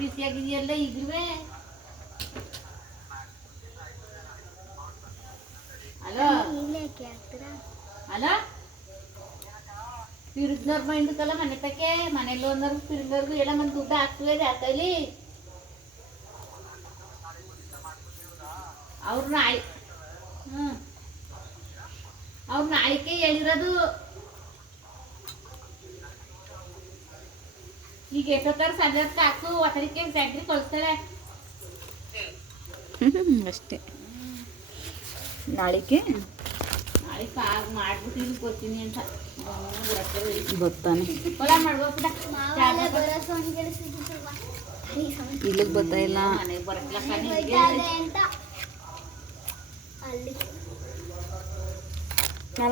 ಬಿಸಿಯಾಗಿದೆಯಲ್ಲ ಈಗಲೇ. Hello hello ಪಿರಿದ್ನವ್ರ ಮೈಂದಕ್ಕಲ್ಲ ಮನೆ ತಕ್ಕೆ ಮನೇಲಿ ಒಂದವ್ರು ಪಿರಿದವ್ರಿಗೂ ಎಲ್ಲ ಮಂದಿ ದುಡ್ಡು ಹಾಕ್ತದೆ ಜಾತಲ್ಲಿ ಅವ್ರು ನಾಳೆ ಅವ್ರು ನಾಳಿಕೆ ಹೇಳಿರೋದು. ಈಗ ಎಷ್ಟೊತ್ತಾರ ಸಂಜೆ ಹಾಕು ಒತ್ತಡಕ್ಕೆ ಫ್ಯಾಕ್ಟ್ರಿ ಕಳಿಸ್ತಾಳೆ ಅಷ್ಟೇ. ನಾಳಿಕೆ ಮಾಡ್ಬಿಟ್ಟು ಇಲ್ಲಿ ಕೊಡ್ತೀನಿ ಅಂತ ಗೊತ್ತಾನೆ. ಹೊಲ ಮಾಡ್ಬೋದ ಇಲ್ಲಿಗೆ ಬರ್ತಾ ಇಲ್ಲ. ಮನೆಗೆ ಬರಕ್ಲ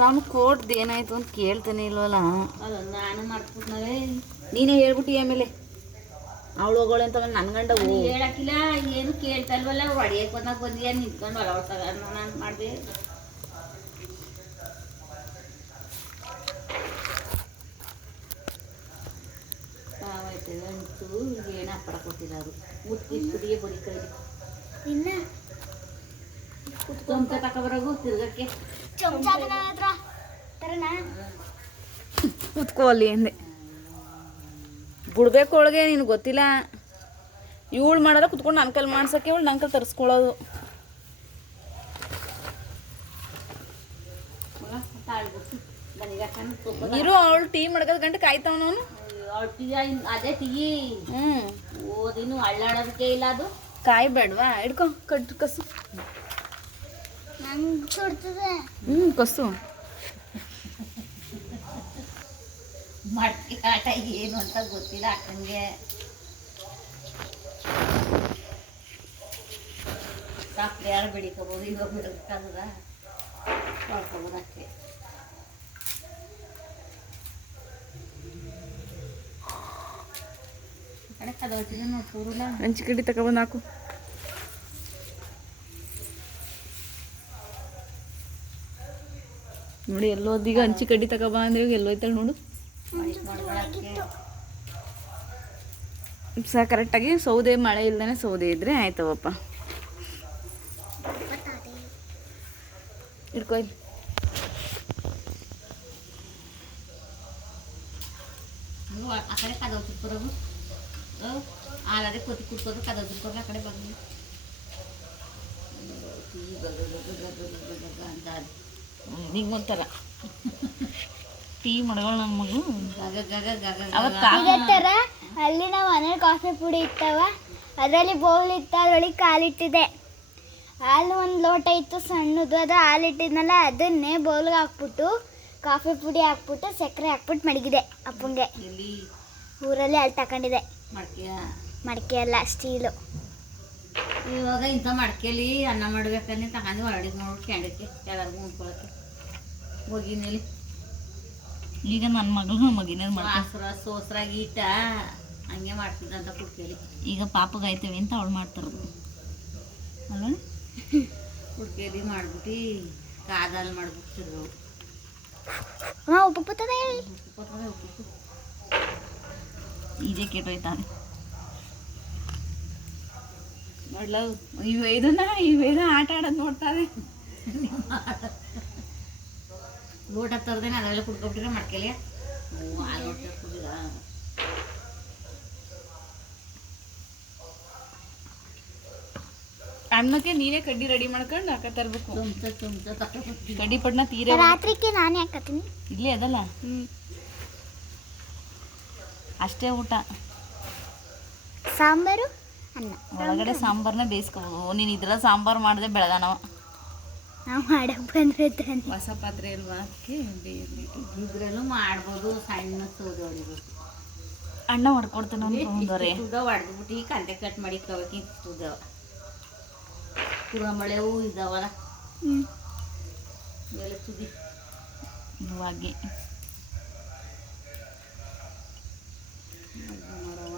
ನಾನು ಕೋಟ್ದು ಏನಾಯ್ತು ಅಂತ ಕೇಳ್ತಾನೆ ಇಲ್ವಲ್ಲ. ಅದನ್ನು ನಾನು ಮಾಡ್ಬಿಟ್ನವೇ. ನೀನೇ ಹೇಳ್ಬಿಟ್ಟು ಆಮೇಲೆ ಅವಳು ಹೋಗೋಳೆ ಅಂತ ನನ್ನ ಗಂಡ ಹೇಳಕ್ಕಿಲ್ಲ ಏನು ಕೇಳ್ತಲ್ವಲ್ಲ. ಹೊಡಿಯಕ್ಕೆ ಬಂದಾಗ ಬಂದಿಯ ನಿಂತ್ಕೊಂಡು ಹೊಲ ಹೊಡ್ತಾಗ ನಾನು ಮಾಡಿದೆ. ಅಂಟು ಏನು ಹಪ್ಪಳ ಕೊಟ್ಟಿರೋರು ಮುಟ್ಟಿಗೆ ಕುಡಿಯೇ ಬರೀ ಕೈ ಇನ್ನ ಚಮಚ ತಗೊಬರೋಗು ತಿರ್ಗಕ್ಕೆ ಕುತ್ಕೋ ಅಲ್ಲಿ ಅಂದೆ. ಬಿಡ್ಬೇಕು ಒಳಗೆ ನಿನಗೆ ಗೊತ್ತಿಲ್ಲ. ಇವಳು ಮಾಡೋದ ಕುತ್ಕೊಂಡು ನನ್ನ ಕೈಲಿ ಮಾಡ್ಸೋಕ್ಕೆ ಇವಳು ನನ್ನ ಕೈಲಿ ತರಿಸ್ಕೊಳ್ಳೋದು. ಇರು ಅವಳು ಟೀ ಮಡ್ಕೋದ್ ಗಂಟೆ ಕಾಯ್ತಾವ ನಾನು. ಅದೇ ಟೀ ಓದಿನು ಅಳ್ಳಾಡೋದಕ್ಕೆ ಇಲ್ಲ. ಅದು ಕಾಯಿ ಬೇಡವಾ? ಹಿಡ್ಕೊ ಕಟ್ಟು ಕಸು. ಕಸು ಮಡ್ಕೆ ಆಟ ಏನು ಅಂತ ಗೊತ್ತಿಲ್ಲ ಅಕ್ಕನಿಗೆ. ಸಪ್ಪೆ ಯಾರು ಬೆಳಿಕೋಬೋದು, ಇವಾಗ ಬಿಡೋದಕ್ಕಾಗದ ತೊಳ್ಕೊಬೋದು ಅಷ್ಟೇ. ಕಡೆ ಕದವತ್ತಿನ ನೋಡ್ಕೊರಲ್ಲ. ಹಂಚಿ ಕಡ್ಡಿ ತಗೊಬಂದು ಹಾಕು. ನೋಡಿ ಎಲ್ಲೋದೀಗ ಹಂಚಿ ಕಡ್ಡಿ ತಗೊಬ ಅಂದ್ರೆ ಎಲ್ಲೋಯ್ತಾಳೆ ನೋಡು. ಕರೆಕ್ಟಾಗಿ ಸೌದೆ ಮಳೆ ಇಲ್ದೇ ಸೌದೆ ಇದ್ರೆ ಆಯ್ತವಪ್ಪ. ಹಿಡ್ಕೊ ಇಲ್ಲಿ. ಆ ಕಡೆ ಕದವ ತಿಕ್ಕೊರೋದು ಆಲದೆ ಕೊತ್ತಿ ಕುಟ್ಕೋದು ಕದವ ತಿಕ್ಕೋದು ಆ ಕಡೆ ಬಂದು ಅಂತ ನಿಂಗೊಂಥರ ಟೀ ಮಡಗಳ ನನ್ನ ಮಗು ಅಲ್ಲಿ ನಾವು ಮನೇಲಿ ಕಾಫಿ ಪುಡಿ ಇತ್ತವ, ಅದರಲ್ಲಿ ಬೌಲ್ ಇತ್ತು, ಅದ್ರೊಳಗೆ ಕಾಲಿಟ್ಟಿದೆ. ಹಾಲು ಒಂದು ಲೋಟ ಇತ್ತು ಸಣ್ಣದು, ಅದು ಹಾಲಿಟ್ಟಿದ್ನಲ್ಲ ಅದನ್ನೇ ಬೌಲ್ಗೆ ಹಾಕ್ಬಿಟ್ಟು ಕಾಫಿ ಪುಡಿ ಹಾಕ್ಬಿಟ್ಟು ಸಕ್ಕರೆ ಹಾಕ್ಬಿಟ್ಟು ಮಡಗಿದೆ ಅಪ್ಪಂಗೆ. ಊರಲ್ಲಿ ಅಲ್ಲಿ ತಗೊಂಡಿದೆ. ಮಡಿಕೆ ಅಲ್ಲ, ಸ್ಟೀಲು. ಇವಾಗ ಇಂಥ ಮಡಿಕೆಲಿ ಅನ್ನ ಮಾಡ್ಬೇಕಂದ್ರೆ ತಗೊಂಡು ಹೊರಡಿ ನೋಡಿ ಕ್ಯಾಂಡಕ್ಕೆ ಎಲ್ಲರಿಗೂ ಉಣ್ಕೊಳಕ್ಕೆ ಮಗಿನಲ್ಲಿ. ಈಗ ನನ್ನ ಮಗಳು ಮಗಿನಲ್ಲಿ ಸೋಸ್ರಾಗಿ ಇಟ್ಟ ಹಂಗೆ ಮಾಡ್ತಿದ್ದಂತ ಕುಡ್ಕೇಲಿ. ಈಗ ಪಾಪಗಾಯ್ತೇವೆ ಅಂತ ಅವಳು ಮಾಡ್ತಾರದು ಅಲ್ವ. ಕುಡ್ಕೇಲಿ ಮಾಡ್ಬಿಟ್ಟು ಕಾದಲ್ಲಿ ಮಾಡ್ಬಿಡ್ತಿದ್ರು. ಉಪ್ಪು ಬರ್ತದೆ, ಇದೇ ಕೆಟ್ಟೋಯ್ತಾನೆ. ನೋಡ್ಲ ಇವೇನ ಆಟ ಆಡೋದು ನೋಡ್ತಾರೆ. ಲೋಟ ತರದೇನೆ ಅದೆಲ್ಲ ಕುಡ್ಕೊಬಿಟ್ರೆ ಮಾಡ್ಕೆಲಿ ಕುಡಿದ ಅನ್ನಕ್ಕೆ ನೀನೇ ಕಡ್ಡಿ ರೆಡಿ ಮಾಡ್ಕೊಂಡು ಹಾಕ ತರ್ಬೇಕು. ಕಡ್ಡಿ ಪಡ್ನ ತೀರ ರಾತ್ರಿಗೆ ನಾನೇ ಹಾಕತ್ತೀನಿ. ಇಲ್ಲೇ ಅದಲ್ಲ ಅಷ್ಟೇ ಊಟ. ಸಾಂಬಾರು ಅನ್ನ ಒಳಗಡೆ ಸಾಂಬಾರ್ನ ಬೇಯಿಸ್ಕೋಬೋದು. ನೀನು ಇದ್ರಲ್ಲಿ ಸಾಂಬಾರು ಮಾಡಿದೆ ಬೆಳಗಾನವ ನಾವು ಮಾಡಕ್ಕೆ ಬಂದ್ರೆ ತಾನೆ. ಹೊಸ ಪಾತ್ರೆ ಅಲ್ವಾ, ಅದಕ್ಕೆ ಇದ್ರಲ್ಲೂ ಮಾಡ್ಬೋದು. ಸಣ್ಣ ಸೌದೆ ಹೊಡಿಬೇಕು. ಅಣ್ಣ ಹೊಡ್ಕೊಡ್ತಾನೆ ಅಂದ್ಕೊಂಡವ್ರೆ. ಹೊಡೆದ್ಬಿಟ್ಟು ಕಂತೆ ಕಟ್ ಮಾಡಿ ಕವಕ್ಕೆ ಇದ್ದವ ಕುರಮಳೆವು ಇದ್ದಾವಲ್ಲ ಮೇಲೆ ತುದಿ ಇವಾಗೆ ಮಾಡವ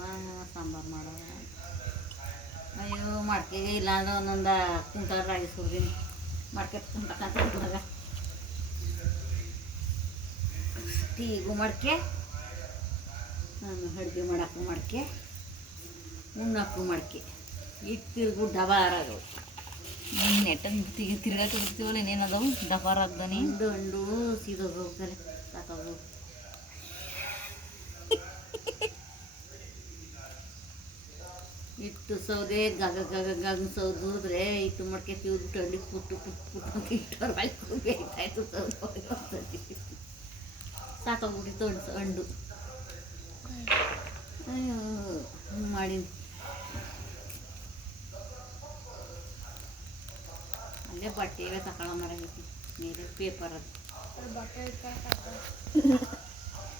ಸಾಂಬಾರು ಮಾಡವ. ಅಯ್ಯೋ ಮಡ್ಕೆಗೆ ಇಲ್ಲಾಂದ್ರೆ ಒಂದೊಂದು ಕುಂಟಲ್ ರಾಗಿ ಸುರಿದೀನಿ. ಮಡ್ಕೆ ಕುಂಟಕಂತ ಟೀಗೂ ಮಡ್ಕೆ, ನಾನು ಅಡುಗೆ ಮಾಡಕ್ಕೂ ಮಡ್ಕೆ, ಉಣ್ಣಾಕು ಮಡಕೆ ಇಟ್ಟು ತಿರ್ಗು ಡಬಾರಾಗವು ನೆಟ್ಟನ್ ತಿರ್ಗಾಕೆ ಬಿಡ್ತೀವಲ್ಲ ಇನ್ನೇನದವು ದಪಾರ ಆಗ್ದಾನಿ ಹಂಡು ಸೀದೋಗಿ ಹೋಗ್ತಾರೆ ಸಾಕಾಗು ಇಟ್ಟು ಸೌದೆ ಗಗ ಗಗ ಗಗ ಸೌದಿದ್ರೆ ಇಟ್ಟು ಮಡಕೆ ತಿವ್ಬಿಟ್ಟು ಹಳ್ಳಿ ಪುಟ್ಟು ಪುಟ್ಟು ಇಟ್ಟವ್ರ ಬಾಯಿ ಬೇಯ್ತಾಯಿತ್ತು ಸೌದೆ ಸಾಕಾಗ್ಬಿಟ್ಟಿತ್ತು ಹಂಡು ಅಯ್ಯೋ ಮಾಡೀನಿ ಅಲ್ಲೇ ಬಟ್ಟೆ ಇವೆ ತಗೊಳ್ಳೋ ಮರಾಗೈತಿ ಮೇಲೆ ಪೇಪರ್ ಅದು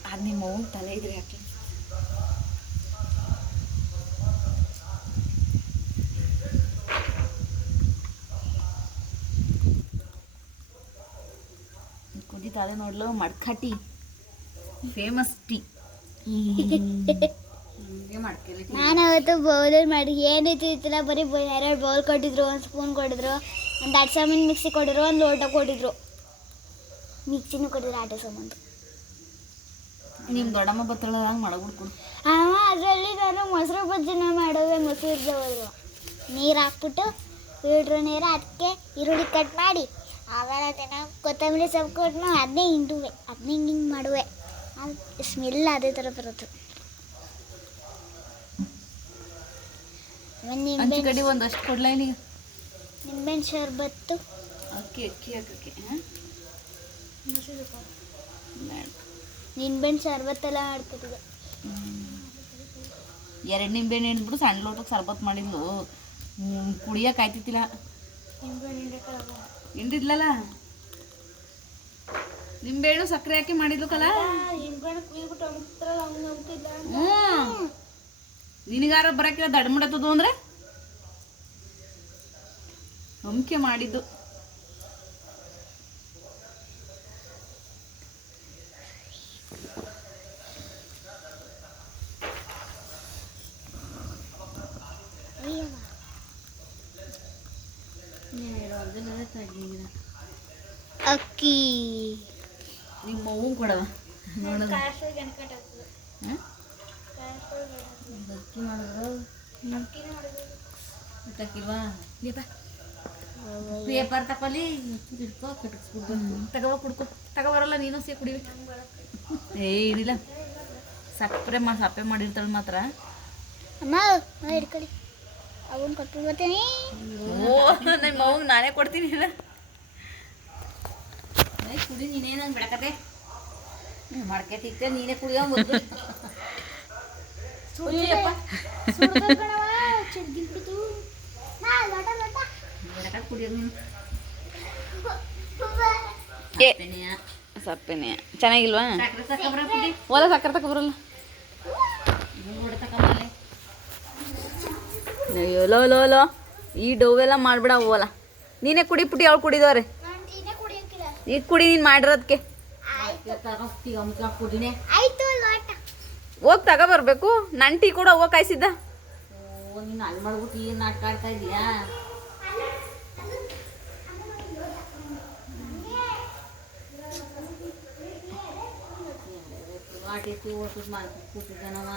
ಅದು ನಿಮ್ಮ ಅವ್ವ ತಲೆ ಇದ್ರೆ ಯಾಕೆ ಕುದೀತಾದೆ ನೋಡ್ಲು ಮಡ್ಕಟಿ ಫೇಮಸ್ ಟೀ ಹಿಂಗೆ ಮಾಡ್ಕೆಲಿ ನಾನು ಅವತ್ತು ಬೌಲಲ್ಲಿ ಮಾಡಿ ಏನಿತ್ತಿಲ್ಲ ಬರೀ 2 ಬೌಲ್ ಕೊಟ್ಟಿದ್ರು, 1 ಸ್ಪೂನ್ ಕೊಟ್ಟಿದ್ರು, ಒಂದು ಆಟ ಸಾಮಾನು ಮಿಕ್ಸಿ ಕೊಟ್ಟಿದ್ರು, 1 ಲೋಟ ಕೊಟ್ಟಿದ್ರು, ಮಿಕ್ಸಿನೂ ಕೊಟ್ಟಿದ್ರು ಆಟ ಸಾಮಾನು. ನಿಮ್ಮ ದೊಡ್ಡಮ್ಮ ಬತ್ತಳ ಹಂಗೆ ಮಾಡಬಿಡ್ಕೊಡು. ಅದರಲ್ಲಿ ನಾನು ಮೊಸರು ಬಜ್ಜಿನ ಮಾಡೋದೆ. ಮೊಸರು ಹೋದ್ರು ನೀರು ಹಾಕ್ಬಿಟ್ಟು ಫಿಲ್ಟ್ರ್ ನೀರು ಅದಕ್ಕೆ ಈರುಳ್ಳಿ ಕಟ್ ಮಾಡಿ ಆಮೇಲೆ ಅದನ್ನು ಕೊತ್ತಂಬರಿ ಸೊಪ್ಪು ಕೊಟ್ಟು ಅದನ್ನೇ ಹಿಂಡುವೆ, ಅದನ್ನೇ ಹಿಂಗೆ ಮಾಡುವೆ. ಸ್ಮೆಲ್ ಅದೇ ಥರ ಬರುತ್ತೆ. ಅಂಚು ಕಡಿ ಒಂದಷ್ಟು ಕೊಡ್ಲಾ ಇಲ್ಲಿ ನಿಂಬೆಹಣ್ಣು ಶರ್ಬತ್ತು ಅಕ್ಕಿ ಹಾಕಕ್ಕೆ ನಿಂಬೆಹಣ್ಣು ಶರ್ಬತ್ತೆಲ್ಲ ಮಾಡ್ಕೊತಿದ್ದೆ. 2 ನಿಂಬೆಹಣ್ಣು ಹಿಂಡ್ಬಿಟ್ಟು ಸಣ್ಣ ಲೋಟಕ್ಕೆ ಸರ್ಬತ್ ಮಾಡಿದ್ಲು. ಕುಡಿಯೋಕೆ ಆಯ್ತಿತ್ತಿಲ್ಲ. ಹಿಂಡಿದ್ಲಲ್ಲ ನಿಂಬೆಹಣ್ಣು ಸಕ್ಕರೆ ಹಾಕಿ ಮಾಡಿದ್ಲು ಕಲ. ನಿನಗಾರ ಬರಕಿಲ್ಲ ದಡ್ ಮಾಡತ್ತದು ಅಂದ್ರೆ ನಂಬಿಕೆ ಮಾಡಿದ್ದು. ಅಕ್ಕಿ ನಿಮ್ಮ ಅವ್ವ ಕೊಡವ ನೋಡೋದು. ಅಕ್ಕಿ ಮಾಡಿದ್ರು ಊಟಕ್ಕಿಲ್ವಾ ಪೇಪರ್ ತಗೊಳ್ಳಿ ಇಟ್ಕೋ ಕಟ್ಟಿಸ್ಬಿಡ್ಬೇಕು. ತಗೋಬರಲ್ಲ ನೀನು ಸೇ ಕುಡಿವಿ. ಹಿಡಿಲ್ಲ ಸಪ್ಪೆ ಮಾಡಿರ್ತಾಳೆ ಮಾತ್ರ. ಅಮ್ಮ ಹಿಡ್ಕೊಳ್ಳಿ ಅವನ್ ಕೊಟ್ಟು ಬರ್ತೀನಿ. ಓ ನಿಮ್ಮ ಅವ್ಗೆ ನಾನೇ ಕೊಡ್ತೀನಿ. ಕುಡಿ ನೀನೇ ನಂಗೆ ಬಿಡಕತ್ತೆ ಮಡಕೆ ತಿಕ್ತೆ ನೀನೇ ಕುಡಿಯೋ ಕುಡಿಯೋದು ನೀನು ಸಪ್ಪೆನೆ ಚೆನ್ನಾಗಿಲ್ವಾ? ಸಕ್ಕರೆ ತಗೊಬ್ರ ಕುಡಿ ಓಲ ಸಕ್ಕರೆ ತಗೊಬರಲ್ಲ. ತಗೊಂಬಲ್ಲೆ ಅಯ್ಯೋ ಲೋ ಲೋ ಲೋ ಈ ಡೋವೆಲ್ಲ ಮಾಡ್ಬಿಡ ಹೋಗಲ್ಲ. ನೀನೇ ಕುಡಿ ಪುಟಿ ಅವಳು ಕುಡಿದವ್ರೆ. ಈಗ ಕುಡಿ ನೀನು ಮಾಡಿರೋದಕ್ಕೆ. ಕುಡಿನೇ ಹೋಗಿ ತಗೊಬರ್ಬೇಕು. ನನ್ನ ಟೀ ಕೂಡ ಹೋಗಿ ಕಾಯಿಸಿದ್ದ. ನೀನು ಅಲ್ಲಿ ಮಾಡ್ಬಿಟ್ಟು ಏನು ನಾಟಕ ಆಡ್ತಾ ಇದೀಯಾ? ಆಟೈತಿ ಓಟು ಕೂತಿದ್ದಾನವ.